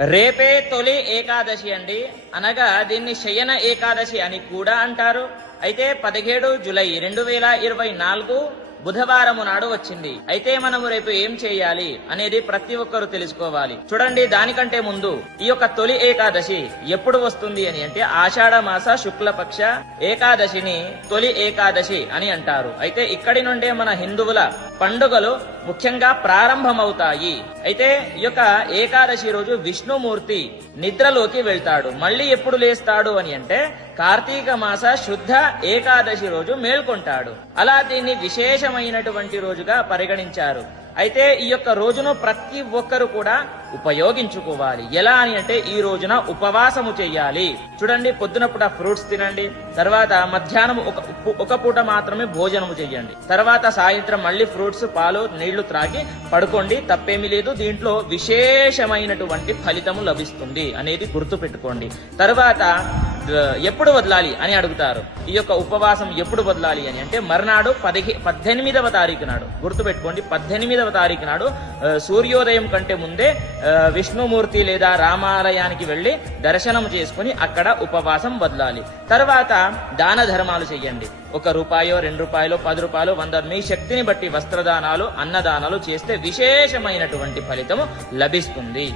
రేపే తొలి ఏకాదశి అండి. అనగా దీన్ని శయన ఏకాదశి అని కూడా అంటారు. అయితే పదిహేడు జులై రెండు వేల ఇరవై నాలుగు బుధవారము నాడు వచ్చింది. అయితే మనము రేపు ఏం చేయాలి అనేది ప్రతి ఒక్కరు తెలుసుకోవాలి. చూడండి దానికంటే ముందు ఈ యొక్క తొలి ఏకాదశి ఎప్పుడు వస్తుంది అని అంటే ఆషాఢ మాస శుక్లపక్ష ఏకాదశిని తొలి ఏకాదశి అని అంటారు. అయితే ఇక్కడి నుండే మన హిందువుల పండుగలు ముఖ్యంగా ప్రారంభమవుతాయి. అయితే ఈ యొక్క ఏకాదశి రోజు విష్ణుమూర్తి నిద్రలోకి వెళ్తాడు. మళ్ళీ ఎప్పుడు లేస్తాడు అని అంటే కార్తీక మాస శుద్ధ ఏకాదశి రోజు మేల్కొంటాడు. అలా దీన్ని విశేషం ముఖ్యమైనటువంటి రోజుగా పరిగణించారు. అయితే ఈ యొక్క రోజును ప్రతి ఒక్కరు కూడా ఉపయోగించుకోవాలి. ఎలా అని అంటే ఈ రోజున ఉపవాసము చేయాలి. చూడండి పొద్దున పూట ఫ్రూట్స్ తినండి తర్వాత మధ్యాహ్నం ఒక ఒక పూట మాత్రమే భోజనము చేయండి. తర్వాత సాయంత్రం మళ్ళీ ఫ్రూట్స్ పాలు నీళ్ళు త్రాగి పడుకోండి. తప్పేమీ లేదు దీంట్లో విశేషమైనటువంటి ఫలితము లభిస్తుంది అనేది గుర్తు పెట్టుకోండి తర్వాత ఎప్పుడు వదలాలి అని అడుగుతారు. ఈ యొక్క ఉపవాసం ఎప్పుడు వదలాలి అని అంటే మర్నాడు పదిహే పద్దెనిమిదవ తారీఖు నాడు. గుర్తుపెట్టుకోండి పద్దెనిమిదవ తారీఖు నాడు సూర్యోదయం కంటే ముందే విష్ణుమూర్తి లేదా రామాలయానికి వెళ్ళి దర్శనం చేసుకుని అక్కడ ఉపవాసం వదలాలి. తర్వాత దాన ధర్మాలు చెయ్యండి ఒక రూపాయో రెండు రూపాయలు పది రూపాయలు వంద మీ శక్తిని బట్టి వస్త్రదానాలు అన్నదానాలు చేస్తే విశేషమైనటువంటి ఫలితము లభిస్తుంది.